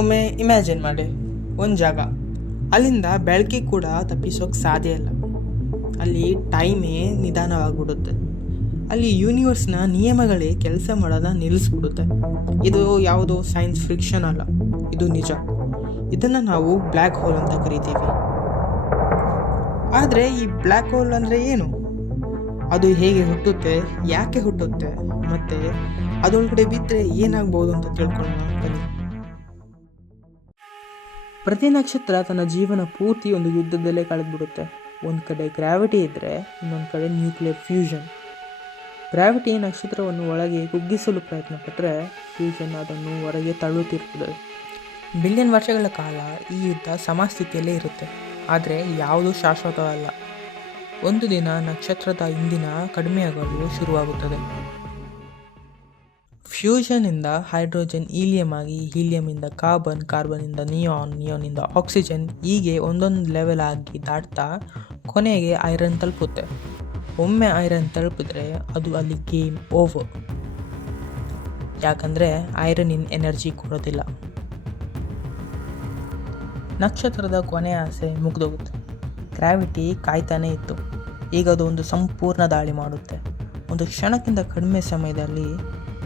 ಒಮ್ಮೆ ಇಮ್ಯಾಜಿನ್ ಮಾಡಿ, ಒಂದು ಜಾಗ, ಅಲ್ಲಿಂದ ಬೆಳಕಿಗೆ ಕೂಡ ತಪ್ಪಿಸೋಕೆ ಸಾಧ್ಯ ಇಲ್ಲ. ಅಲ್ಲಿ ಟೈಮೇ ನಿಧಾನವಾಗಿಬಿಡುತ್ತೆ. ಅಲ್ಲಿ ಯೂನಿವರ್ಸ್ನ ನಿಯಮಗಳೇ ಕೆಲಸ ಮಾಡೋದನ್ನ ನಿಲ್ಲಿಸ್ಬಿಡುತ್ತೆ. ಇದು ಯಾವುದೋ ಸೈನ್ಸ್ ಫಿಕ್ಷನ್ ಅಲ್ಲ, ಇದು ನಿಜ. ಇದನ್ನು ನಾವು ಬ್ಲ್ಯಾಕ್ ಹೋಲ್ ಅಂತ ಕರಿತೀವಿ. ಆದರೆ ಈ ಬ್ಲ್ಯಾಕ್ ಹೋಲ್ ಅಂದರೆ ಏನು? ಅದು ಹೇಗೆ ಹುಟ್ಟುತ್ತೆ, ಯಾಕೆ ಹುಟ್ಟುತ್ತೆ, ಮತ್ತು ಅದರೊಳಗಡೆ ಬಿದ್ದರೆ ಏನಾಗ್ಬೋದು ಅಂತ ತಿಳ್ಕೊಳ್ಳೋಣ ಬನ್ನಿ. ಪ್ರತಿ ನಕ್ಷತ್ರ ತನ್ನ ಜೀವನ ಪೂರ್ತಿ ಒಂದು ಯುದ್ಧದಲ್ಲೇ ಕಳೆದ್ಬಿಡುತ್ತೆ. ಒಂದು ಕಡೆ ಗ್ರಾವಿಟಿ ಇದ್ದರೆ ಇನ್ನೊಂದು ಕಡೆ ನ್ಯೂಕ್ಲಿಯರ್ ಫ್ಯೂಷನ್. ಗ್ರಾವಿಟಿ ನಕ್ಷತ್ರವನ್ನು ಒಳಗೆ ಕುಗ್ಗಿಸಲು ಪ್ರಯತ್ನ ಪಟ್ಟರೆ ಫ್ಯೂಷನ್ ಅದನ್ನು ಹೊರಗೆ ತಳ್ಳುತ್ತಿರುತ್ತದೆ. ಬಿಲಿಯನ್ ವರ್ಷಗಳ ಕಾಲ ಈ ಯುದ್ಧ ಸಮಸ್ಥಿತಿಯಲ್ಲೇ ಇರುತ್ತೆ. ಆದರೆ ಯಾವುದೂ ಶಾಶ್ವತವಲ್ಲ. ಒಂದು ದಿನ ನಕ್ಷತ್ರದ ಇಂಧನ ಕಡಿಮೆಯಾಗಲು ಶುರುವಾಗುತ್ತದೆ. ಫ್ಯೂಷನ್ನಿಂದ ಹೈಡ್ರೋಜನ್ ಹೀಲಿಯಂ ಆಗಿ, ಹೀಲಿಯಮಿಂದ ಕಾರ್ಬನ್, ಕಾರ್ಬನ್ನಿಂದ ನಿಯಾನಿಂದ ಆಕ್ಸಿಜನ್, ಹೀಗೆ ಒಂದೊಂದು ಲೆವೆಲ್ ಆಗಿ ದಾಟ್ತಾ ಕೊನೆಗೆ ಐರನ್ ತಲುಪುತ್ತೆ. ಒಮ್ಮೆ ಐರನ್ ತಲುಪಿದ್ರೆ ಅದು ಅಲ್ಲಿ ಗೇಮ್ ಓವರ್. ಯಾಕಂದರೆ ಐರನ್ ಎನರ್ಜಿ ಕೊಡೋದಿಲ್ಲ. ನಕ್ಷತ್ರದ ಕೊನೆಯ ಆಸೆ ಮುಗಿದೋಗುತ್ತೆ. ಗ್ರಾವಿಟಿ ಕಾಯ್ತಾನೇ ಇತ್ತು. ಈಗ ಅದು ಒಂದು ಸಂಪೂರ್ಣ ದಾಳಿ ಮಾಡುತ್ತೆ. ಒಂದು ಕ್ಷಣಕ್ಕಿಂತ ಕಡಿಮೆ ಸಮಯದಲ್ಲಿ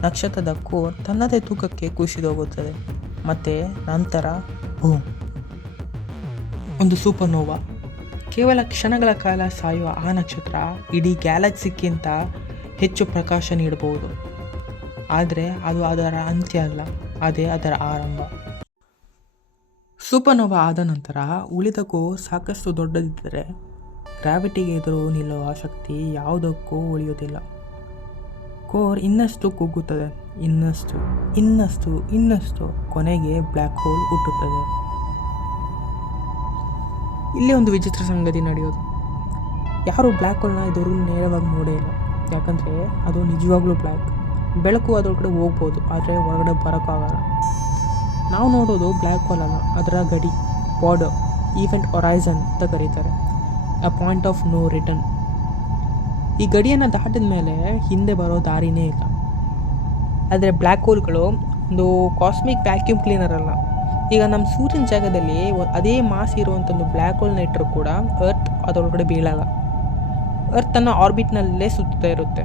ನಕ್ಷತ್ರದ ಕೋರ್ ತನ್ನದೇ ತೂಕಕ್ಕೆ ಕುಸಿದೋಗುತ್ತದೆ. ಮತ್ತು ನಂತರ ಬೂಮ್, ಒಂದು ಸೂಪರ್ನೋವಾ. ಕೇವಲ ಕ್ಷಣಗಳ ಕಾಲ ಸಾಯುವ ಆ ನಕ್ಷತ್ರ ಇಡೀ ಗ್ಯಾಲಕ್ಸಿಗಿಂತ ಹೆಚ್ಚು ಪ್ರಕಾಶ ನೀಡಬಹುದು. ಆದರೆ ಅದು ಅದರ ಅಂತ್ಯ ಅಲ್ಲ, ಅದೇ ಅದರ ಆರಂಭ. ಸೂಪರ್ನೋವಾ ಆದ ನಂತರ ಉಳಿದ ಕೋರ್ ಸಾಕಷ್ಟು ದೊಡ್ಡದಿದ್ದರೆ ಗ್ರಾವಿಟಿಗೆ ಎದುರು ನಿಲ್ಲುವ ಶಕ್ತಿ ಯಾವುದಕ್ಕೂ ಉಳಿಯೋದಿಲ್ಲ. ಕೋರ್ ಇನ್ನಷ್ಟು ಕುಗ್ಗುತ್ತದೆ, ಇನ್ನಷ್ಟು ಕೊನೆಗೆ ಬ್ಲ್ಯಾಕ್ ಹೋಲ್ ಹುಟ್ಟುತ್ತದೆ. ಇಲ್ಲಿ ಒಂದು ವಿಚಿತ್ರ ಸಂಗತಿ ನಡೆಯೋದು. ಯಾರು ಬ್ಲ್ಯಾಕ್ ಹೋಲ್ನ ಇದುವರೆಗೂ ನೇರವಾಗಿ ನೋಡೇ ಇಲ್ಲ. ಯಾಕಂದರೆ ಅದು ನಿಜವಾಗ್ಲೂ ಬ್ಲ್ಯಾಕ್. ಬೆಳಕು ಅದರೊಳಗಡೆ ಹೋಗ್ಬೋದು, ಆದರೆ ಹೊರಗಡೆ ಬರೋಕ್ಕಾಗಲ್ಲ. ನಾವು ನೋಡೋದು ಬ್ಲ್ಯಾಕ್ ಹೋಲ್ ಅಲ್ಲ, ಅದರ ಗಡಿ, ಬಾರ್ಡರ್, ಈವೆಂಟ್ ಹೊರೈಸನ್ ಅಂತ ಕರೀತಾರೆ. A point of no return. ಈ ಗಡಿಯನ್ನು ದಾಟಿದ ಮೇಲೆ ಹಿಂದೆ ಬರೋ ದಾರಿನೇ ಇಲ್ಲ. ಆದರೆ ಬ್ಲ್ಯಾಕ್ ಹೋಲ್ಗಳು ಒಂದು ಕಾಸ್ಮಿಕ್ ವ್ಯಾಕ್ಯೂಮ್ ಕ್ಲೀನರ್ ಅಲ್ಲ. ಈಗ ನಮ್ಮ ಸೂರ್ಯನ ಜಾಗದಲ್ಲಿ ಅದೇ ಮಾಸ್ ಇರುವಂಥ ಒಂದು ಬ್ಲ್ಯಾಕ್ ಹೋಲ್ನ ಇಟ್ಟರೂ ಕೂಡ ಅರ್ತ್ ಅದರೊಳಗಡೆ ಬೀಳಲ್ಲ. ಅರ್ತ್ ತನ್ನ ಆರ್ಬಿಟ್ನಲ್ಲೇ ಸುತ್ತಾ ಇರುತ್ತೆ,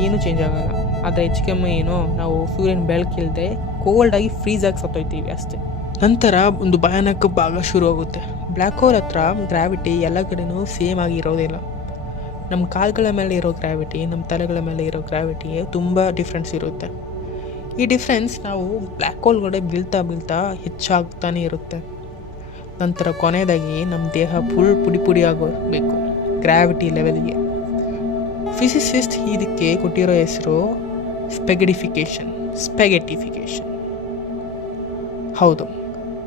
ಏನೂ ಚೇಂಜ್ ಆಗಲ್ಲ. ಆದರೆ ಹೆಚ್ಚು ಕಮ್ಮಿ ನಾವು ಸೂರ್ಯನ ಬೆಳಕಿಲ್ಲದೆ ಕೋಲ್ಡಾಗಿ ಫ್ರೀಸಾಗಿ ಸತ್ತೋಯ್ತೀವಿ ಅಷ್ಟೇ. ನಂತರ ಒಂದು ಭಯಾನಕ ಭಾಗ ಶುರುವಾಗುತ್ತೆ. ಬ್ಲ್ಯಾಕ್ ಹೋಲ್ ಹತ್ರ ಗ್ರಾವಿಟಿ ಎಲ್ಲ ಕಡೆನೂ ಸೇಮ್ ಆಗಿರೋದಿಲ್ಲ. ನಮ್ಮ ಕಾಲುಗಳ ಮೇಲೆ ಇರೋ ಗ್ರಾವಿಟಿ, ನಮ್ಮ ತಲೆಗಳ ಮೇಲೆ ಇರೋ ಗ್ರಾವಿಟಿ ತುಂಬ ಡಿಫ್ರೆನ್ಸ್ ಇರುತ್ತೆ. ಈ ಡಿಫ್ರೆನ್ಸ್ ನಾವು ಬ್ಲ್ಯಾಕ್ ಹೋಲ್ಗಡೆ ಬೀಳ್ತಾ ಹೆಚ್ಚಾಗ್ತಾನೆ ಇರುತ್ತೆ. ನಂತರ ಕೊನೆಯದಾಗಿ ನಮ್ಮ ದೇಹ ಫುಲ್ ಪುಡಿ ಆಗೋಬೇಕು ಗ್ರಾವಿಟಿ ಲೆವೆಲ್ಗೆ. ಫಿಸಿಸಿಸ್ಟ್ ಇದಕ್ಕೆ ಕೊಟ್ಟಿರೋ ಹೆಸರು ಸ್ಪೆಗೆಟಿಫಿಕೇಷನ್. ಹೌದು,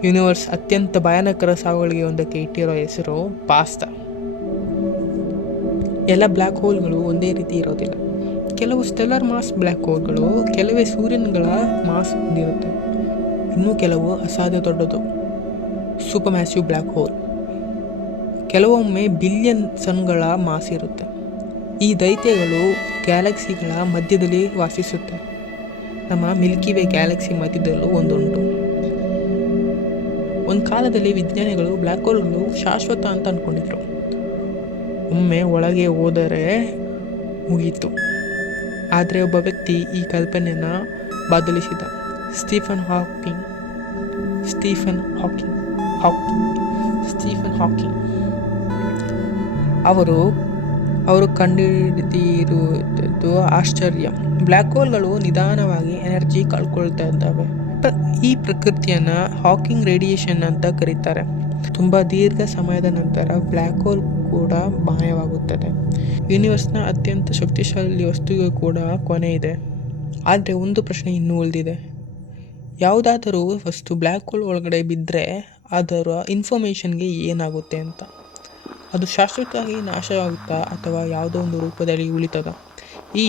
ಯೂನಿವರ್ಸ್ ಅತ್ಯಂತ ಭಯಾನಕರ ಸಾವುಗಳಿಗೆ ಒಂದಕ್ಕೆ ಇಟ್ಟಿರೋ ಹೆಸರು ಪಾಸ್ತಾ. ಎಲ್ಲ ಬ್ಲ್ಯಾಕ್ ಹೋಲ್ಗಳು ಒಂದೇ ರೀತಿ ಇರೋದಿಲ್ಲ. ಕೆಲವು ಸ್ಟೆಲ್ಲರ್ ಮಾಸ್ ಬ್ಲ್ಯಾಕ್ ಹೋಲ್ಗಳು ಕೆಲವೇ ಸೂರ್ಯನಗಳ ಮಾಸ್ ಹೊಂದಿರುತ್ತೆ. ಇನ್ನೂ ಕೆಲವು ಅಸಾಧ್ಯ ದೊಡ್ಡದು, ಸೂಪರ್ ಮ್ಯಾಸಿವ್ ಬ್ಲ್ಯಾಕ್ ಹೋಲ್. ಕೆಲವೊಮ್ಮೆ ಬಿಲಿಯನ್ ಸನ್ಗಳ ಮಾಸ್ ಇರುತ್ತೆ. ಈ ದೈತ್ಯಗಳು ಗ್ಯಾಲಕ್ಸಿಗಳ ಮಧ್ಯದಲ್ಲಿ ವಾಸಿಸುತ್ತೆ. ನಮ್ಮ ಮಿಲ್ಕಿ ವೇ ಗ್ಯಾಲಕ್ಸಿ ಮಧ್ಯದಲ್ಲೂ ಒಂದುಂಟು. ಒಂದು ಕಾಲದಲ್ಲಿ ವಿಜ್ಞಾನಿಗಳು ಬ್ಲ್ಯಾಕ್ ಹೋಲ್ಗಳು ಶಾಶ್ವತ ಅಂತ ಅಂದ್ಕೊಂಡಿದ್ರು. ಒಮ್ಮೆ ಒಳಗೆ ಹೋದರೆ ಮುಗೀತು. ಆದರೆ ಒಬ್ಬ ವ್ಯಕ್ತಿ ಈ ಕಲ್ಪನೆಯನ್ನು ಬದಲಿಸಿದ, ಸ್ಟೀಫನ್ ಹಾಕಿಂಗ್. ಅವರು ಕಂಡುಹಿಡಿದಿರುವುದು ಆಶ್ಚರ್ಯ. ಬ್ಲ್ಯಾಕ್ ಹೋಲ್ಗಳು ನಿಧಾನವಾಗಿ ಎನರ್ಜಿ ಕಳ್ಕೊಳ್ತಾ ಇದ್ದಾವೆ. ಈ ಪ್ರಕೃತಿಯನ್ನು ಹಾಕಿಂಗ್ ರೇಡಿಯೇಷನ್ ಅಂತ ಕರೀತಾರೆ. ತುಂಬ ದೀರ್ಘ ಸಮಯದ ನಂತರ ಬ್ಲ್ಯಾಕ್ ಹೋಲ್ ಕೂಡ ಮಾಯವಾಗುತ್ತದೆ. ಯೂನಿವರ್ಸ್ನ ಅತ್ಯಂತ ಶಕ್ತಿಶಾಲಿ ವಸ್ತುವಿಗೂ ಕೂಡ ಕೊನೆ ಇದೆ. ಆದರೆ ಒಂದು ಪ್ರಶ್ನೆ ಇನ್ನೂ ಉಳಿದಿದೆ. ಯಾವುದಾದರೂ ವಸ್ತು ಬ್ಲ್ಯಾಕ್ ಹೋಲ್ ಒಳಗಡೆ ಬಿದ್ದರೆ ಅದರ ಇನ್ಫಾರ್ಮೇಷನ್ಗೆ ಏನಾಗುತ್ತೆ ಅಂತ. ಅದು ಶಾಶ್ವತವಾಗಿ ನಾಶವಾಗುತ್ತಾ ಅಥವಾ ಯಾವುದೋ ಒಂದು ರೂಪದಲ್ಲಿ ಉಳಿತದ? ಈ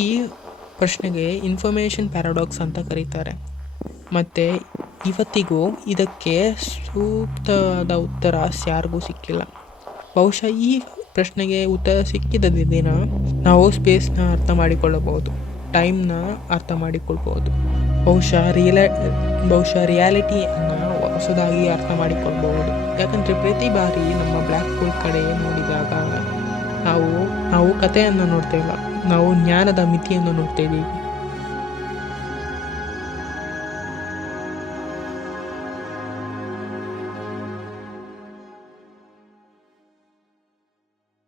ಪ್ರಶ್ನೆಗೆ ಇನ್ಫಾರ್ಮೇಷನ್ ಪ್ಯಾರಾಡಾಕ್ಸ್ ಅಂತ ಕರೀತಾರೆ. ಮತ್ತು ಇವತ್ತಿಗೂ ಇದಕ್ಕೆ ಸೂಕ್ತವಾದ ಉತ್ತರ ಯಾರಿಗೂ ಸಿಕ್ಕಿಲ್ಲ. ಬಹುಶಃ ಈ ಪ್ರಶ್ನೆಗೆ ಉತ್ತರ ಸಿಕ್ಕಿದ ದಿನ ನಾವು ಸ್ಪೇಸ್ನ ಅರ್ಥ ಮಾಡಿಕೊಳ್ಳಬಹುದು, ಟೈಮ್ನ ಅರ್ಥ ಮಾಡಿಕೊಳ್ಬೋದು. ಬಹುಶಃ ರಿಯಾಲಿಟಿಯನ್ನು ಹೊಸದಾಗಿ ಅರ್ಥ ಮಾಡಿಕೊಳ್ಬಹುದು. ಯಾಕಂದರೆ ಪ್ರತಿ ಬಾರಿ ನಮ್ಮ ಬ್ಲ್ಯಾಕ್ ಹೋಲ್ ಕಡೆ ನೋಡಿದಾಗ ನಾವು ಕಥೆಯನ್ನು ನೋಡ್ತಾ ಇಲ್ಲ, ನಾವು ಜ್ಞಾನದ ಮಿತಿಯನ್ನು ನೋಡ್ತಾ ಇದ್ದೀವಿ.